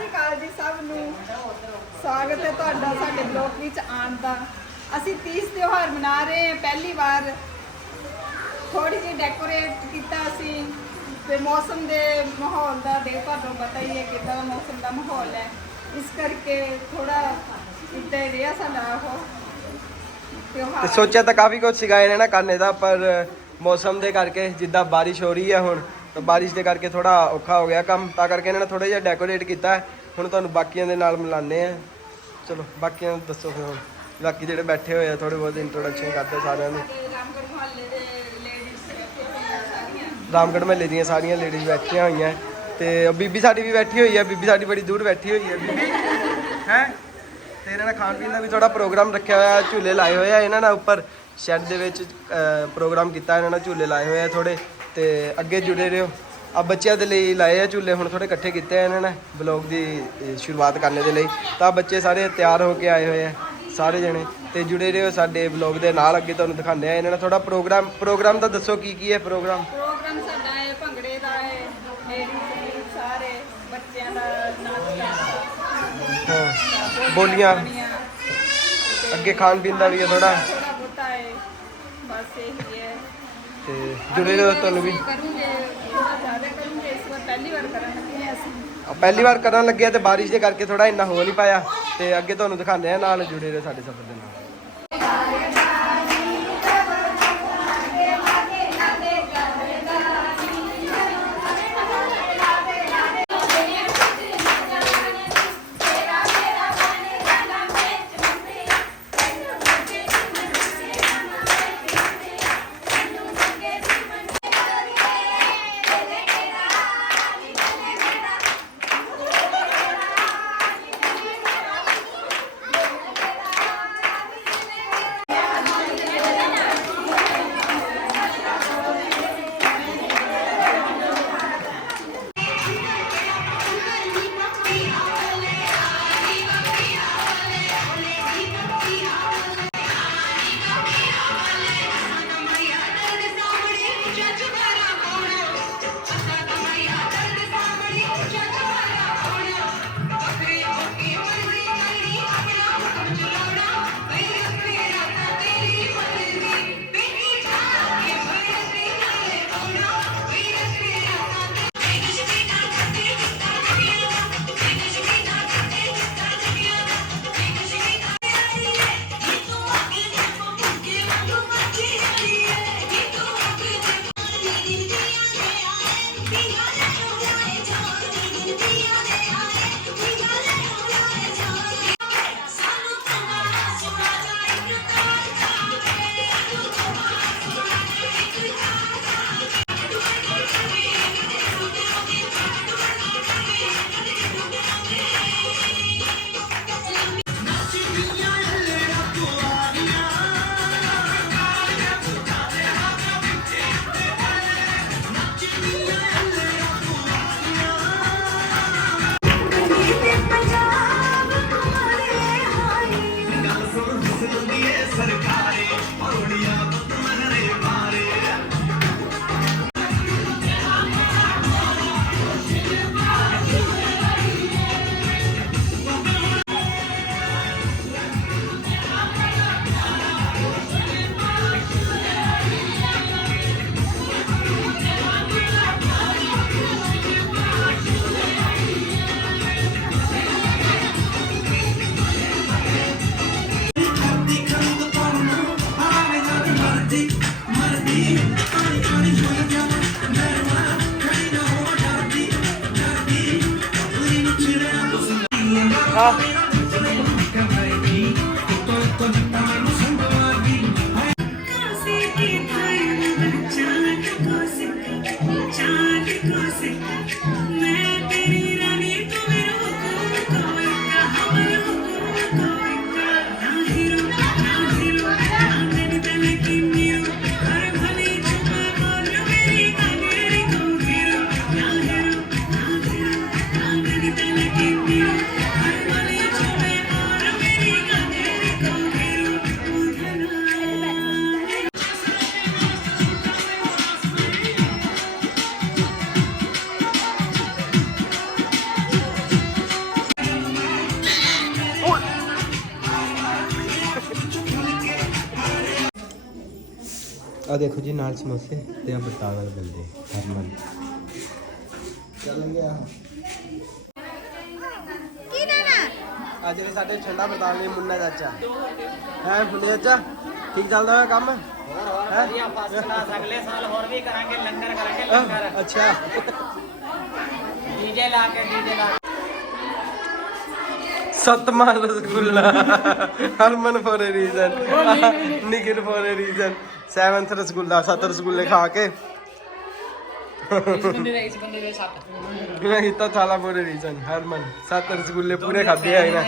ਸ਼੍ਰੀ ਅਕਾਲ ਜੀ ਸਭ ਨੂੰ। ਸਵਾਗਤ ਹੈ ਤੁਹਾਡਾ ਸਾਡੇ ਬਲੌਗ ਵਿੱਚ ਆਉਣ ਦਾ। ਅਸੀਂ 30 ਤਿਉਹਾਰ ਮਨਾ ਰਹੇ ਹਾਂ, ਪਹਿਲੀ ਵਾਰ ਥੋੜੀ ਜਿਹੀ ਡੈਕੋਰੇਟ ਕੀਤਾ ਅਸੀਂ। ਤੇ ਮੌਸਮ ਦੇ ਮਾਹੌਲ ਦਾ ਦੇ ਤੁਹਾਨੂੰ ਪਤਾ ਹੀ ਹੈ ਕਿਦਾਂ ਦਾ ਮੌਸਮ ਦਾ ਮਾਹੌਲ ਹੈ। ਇਸ ਕਰਕੇ ਥੋੜਾ ਇੱਦਾਂ ਹੀ ਰਿਹਾ ਸਾਡਾ ਉਹ ਤੇ ਸੋਚਿਆ ਤਾਂ ਕਾਫੀ ਕੁਝ ਸਿਖਾਇਆ ਇਹਨਾਂ ਕਰਨੇ ਦਾ, ਪਰ ਮੌਸਮ ਦੇ ਕਰਕੇ ਜਿੱਦਾਂ ਬਾਰਿਸ਼ ਹੋ ਰਹੀ ਹੈ ਹੁਣ ਤਾਂ ਬਾਰਿਸ਼ ਦੇ ਕਰਕੇ ਥੋੜਾ ਔਖਾ ਹੋ ਗਿਆ ਕੰਮ, ਤਾਂ ਕਰਕੇ ਇਹਨਾਂ ਨੇ ਥੋੜਾ ਜਿਹਾ ਡੈਕੋਰੇਟ ਕੀਤਾ ਹੁਣ ਤੁਹਾਨੂੰ ਬਾਕੀਆਂ ਦੇ ਨਾਲ ਮਿਲਾਨੇ ਆ ਚਲੋ, ਬਾਕੀਆਂ ਨੂੰ ਦੱਸੋ ਫਿਰ ਹੁਣ। ਬਾਕੀ ਜਿਹੜੇ ਬੈਠੇ ਹੋਏ ਆ ਥੋੜੇ ਬਹੁਤ ਇੰਟਰੋਡਕਸ਼ਨ ਕਰਦੇ ਸਾਰਿਆਂ ਨੂੰ। ਰਾਮਗੜ੍ਹ ਮਹੱਲੇ ਦੀਆਂ ਸਾਰੀਆਂ ਲੇਡੀਜ਼ ਬੈਠੀਆਂ ਹੋਈਆਂ। ਤੇ ਬੀਬੀ ਸਾਡੀ ਵੀ ਬੈਠੀ ਹੋਈ ਹੈ ਬੀਬੀ ਸਾਡੀ ਬੜੀ ਦੂਰ ਬੈਠੀ ਹੋਈ ਹੈ ਬੀਬੀ, ਹੈ? ਤੇ ਇਹਨਾਂ ਨੇ ਖਾਣ ਪੀਣ ਦਾ ਵੀ ਥੋੜਾ ਪ੍ਰੋਗਰਾਮ ਰੱਖਿਆ ਹੋਇਆ, ਝੂਲੇ ਲਾਏ ਹੋਏ ਆ ਇਹਨਾਂ ਨੇ ਉੱਪਰ। ਸ਼ੈੱਡ ਦੇ ਵਿੱਚ ਪ੍ਰੋਗਰਾਮ ਕੀਤਾ ਇਹਨਾਂ ਨੇ ਝੂਲੇ ਲਾਏ ਹੋਏ ਆ ਥੋੜੇ ਤੇ ਅੱਗੇ ਜੁੜੇ ਰਹੋ। ਆ ਬੱਚਿਆਂ ਦੇ ਲਈ ਲਾਏ ਆ ਝੂਲੇ ਹੁਣ ਥੋੜੇ ਇਕੱਠੇ ਕੀਤੇ ਆ ਇਹਨਾਂ ਨੇ ਬਲੌਗ ਦੀ ਸ਼ੁਰੂਆਤ ਕਰਨ ਦੇ ਲਈ। ਤਾਂ ਬੱਚੇ ਸਾਰੇ ਤਿਆਰ ਹੋ ਕੇ ਆਏ ਹੋਏ ਆ ਸਾਰੇ ਜਣੇ। ਤੇ ਜੁੜੇ ਰਹੋ ਸਾਡੇ ਬਲੌਗ ਦੇ ਨਾਲ ਅੱਗੇ ਤੁਹਾਨੂੰ ਦਿਖਾਉਂਦੇ ਆ ਇਹਨਾਂ ਨੇ ਥੋੜਾ ਪ੍ਰੋਗਰਾਮ। ਪ੍ਰੋਗਰਾਮ ਦਾ ਦੱਸੋ ਕੀ ਕੀ ਹੈ ਪ੍ਰੋਗਰਾਮ? ਪ੍ਰੋਗਰਾਮ ਸਾਡਾ ਹੈ ਭੰਗੜੇ ਦਾ ਹੈ ਲੇਡੀਜ਼ ਸਾਰੇ ਬੱਚਿਆਂ ਦਾ ਨਾਚ ਹਾਂ। ਬੋਲੀਆਂ। ਅੱਗੇ ਖਾਣ ਪੀਣ ਦਾ ਵੀ ਹੈ ਥੋੜਾ ਤੇ ਜੁੜੇ ਰਹੋ ਤੁਹਾਨੂੰ ਵੀ। ਕਰੂੰਗੇ ਥੋੜਾ ਜ਼ਿਆਦਾ ਕਰੂੰਗੇ ਇਸ ਵਾਰ ਪਹਿਲੀ ਵਾਰ ਕਰਨ ਲੱਗੇ ਹਾਂ ਅਸੀਂ। ਆ ਪਹਿਲੀ ਵਾਰ ਕਰਨ ਲੱਗੇ ਆ ਤੇ ਬਾਰਿਸ਼ ਦੇ ਕਰਕੇ ਥੋੜਾ ਇੰਨਾ ਹੋ ਨਹੀਂ ਪਾਇਆ ਤੇ ਅੱਗੇ ਤੁਹਾਨੂੰ ਦਿਖਾਉਂਦੇ ਆ ਨਾਲ ਜੁੜੇ ਰਹੋ ਸਾਡੇ ਸਫ਼ਰ ਦੇ ਨਾਲ। 가. ਆ ਦੇਖੋ ਜੀ ਨਾਲ ਸਮੋਸੇ ਤੇ ਆ ਬਤਾਵਲ ਬੰਦੇ ਹਰਮਨ। ਚੱਲ ਗਿਆ ਕੀ ਲੈਣਾ ਅੱਜ ਜਿਹੜੇ ਸਾਡੇ ਠੰਡਾ ਬਤਾਵ ਨੇ ਮੁੰਨਾ ਚਾਚਾ। ਹੈ ਮੁੰਨਾ ਚਾਚਾ? ਠੀਕ ਚੱਲਦਾ ਹੋਇਆ ਕੰਮ? ਹੈਂ? ਵਧੀਆ ਫਸਟ ਕਲਾਸ ਅਗਲੇ ਸਾਲ ਹੋਰ ਵੀ ਕਰਾਂਗੇ ਲੰਗਰ ਕਰਾਂਗੇ ਲੰਗਰ। ਅੱਛਾ। ਡੀਜੇ ਲਾ ਕੇ ਡੀਜੇ ਲਾ ਕੇ। ਸਤਮਾ rasgulla Harman for a reason Nikhil for a reason 7th rasgulla, ਸੱਤ ਰਸਗੁੱਲੇ ਖਾ ਕੇ। ਇਸ ਬੰਦੇ ਦੇ ਇਸ ਬੰਦੇ ਦੇ ਸੱਤ ਨਹੀਂ ਤਾਂ ਥਾਲਾ ਫॉर ਰੀਜ਼ਨ ਹਰਮਨ, ਸੱਤ ਰਸਗੁੱਲੇ ਪੂਰੇ ਖਾਦੇ ਆ ਇਹਨਾਂ।